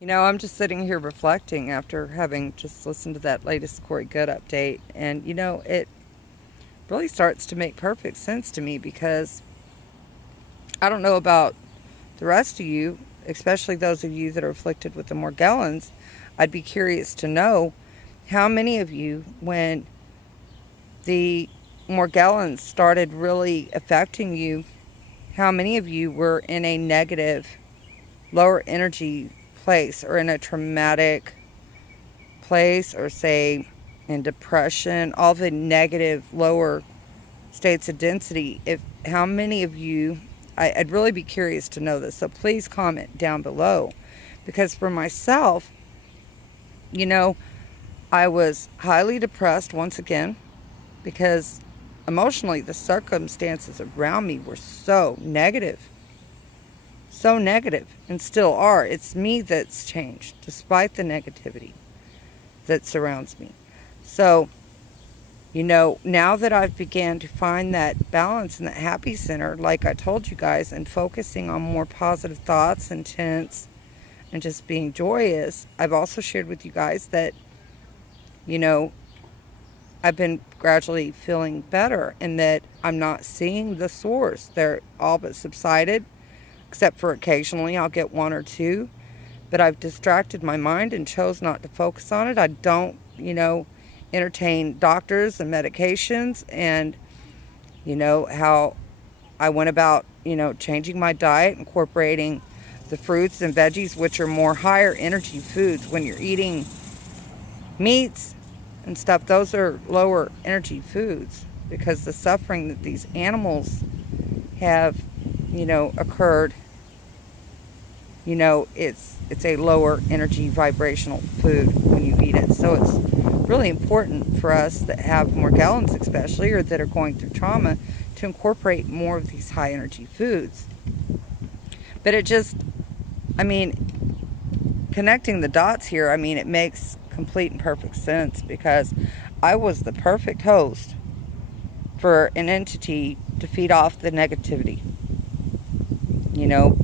I'm just sitting here reflecting after having just listened to that latest Corey Good update. And, it really starts to make perfect sense to me because I don't know about the rest of you, especially those of you that are afflicted with the Morgellons. I'd be curious to know how many of you, when the Morgellons started really affecting you, how many of you were in a negative, lower energy place or in a traumatic place, or say in depression, all the negative lower states of density. If how many of you, I'd really be curious to know this, so please comment down below, because for myself, I was highly depressed once again because emotionally the circumstances around me were so negative, and still are. It's me that's changed despite the negativity that surrounds me. So, now that I've began to find that balance and that happy center, like I told you guys, and focusing on more positive thoughts, intents, and just being joyous, I've also shared with you guys that, I've been gradually feeling better and that I'm not seeing the source. They're all but subsided, except for occasionally I'll get one or two, but I've distracted my mind and chose not to focus on it. I don't, entertain doctors and medications, and, how I went about, changing my diet, incorporating the fruits and veggies, which are more higher energy foods. When you're eating meats and stuff, those are lower energy foods because the suffering that these animals have, occurred, it's a lower energy vibrational food when you eat it. So it's really important for us that have Morgellons especially, or that are going through trauma, to incorporate more of these high energy foods. But connecting the dots here, it makes complete and perfect sense, because I was the perfect host for an entity to feed off the negativity.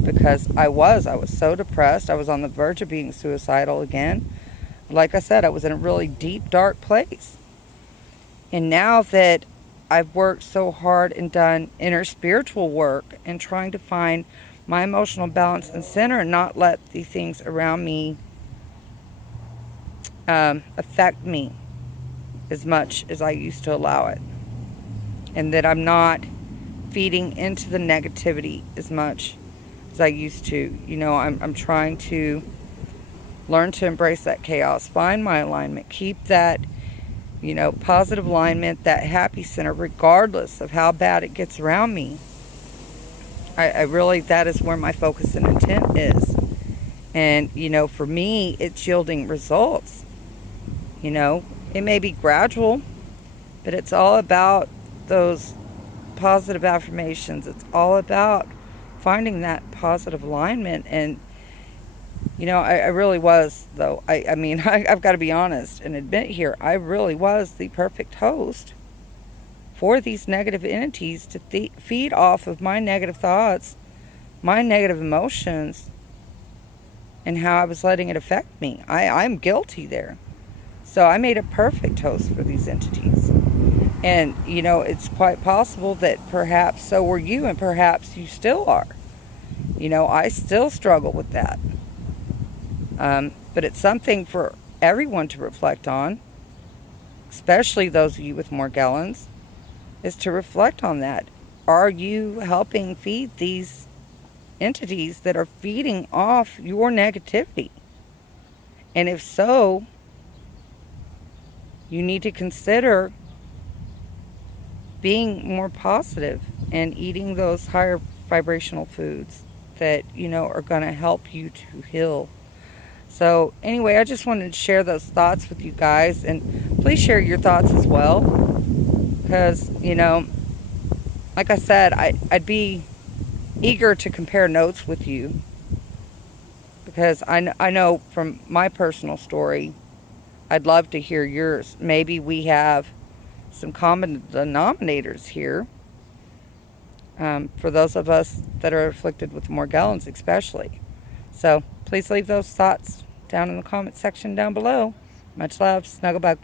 Because I was so depressed. I was on the verge of being suicidal again. Like I said, I was in a really deep, dark place. And now that I've worked so hard and done inner spiritual work and trying to find my emotional balance and center and not let the things around me affect me as much as I used to allow it. And that I'm not feeding into the negativity as much as I used to. I'm trying to learn to embrace that chaos, find my alignment, keep that, positive alignment, that happy center, regardless of how bad it gets around me. I really, that is where my focus and intent is. And, for me, it's yielding results. It may be gradual, but it's all about those positive affirmations. It's all about finding that positive alignment. And I really was, though. I've got to be honest and admit here, I really was the perfect host for these negative entities to feed off of my negative thoughts, my negative emotions, and how I was letting it affect me. I'm guilty there. So I made a perfect host for these entities. And, it's quite possible that perhaps so were you, and perhaps you still are. I still struggle with that. But it's something for everyone to reflect on, especially those of you with Morgellons, is to reflect on that. Are you helping feed these entities that are feeding off your negativity? And if so, you need to consider being more positive and eating those higher vibrational foods that, are going to help you to heal. So anyway, I just wanted to share those thoughts with you guys, and please share your thoughts as well, because, like I said, I'd be eager to compare notes with you, because I know from my personal story, I'd love to hear yours. Maybe we have some common denominators here, for those of us that are afflicted with Morgellons especially. So please leave those thoughts down in the comment section down below. Much love. Snuggle bug.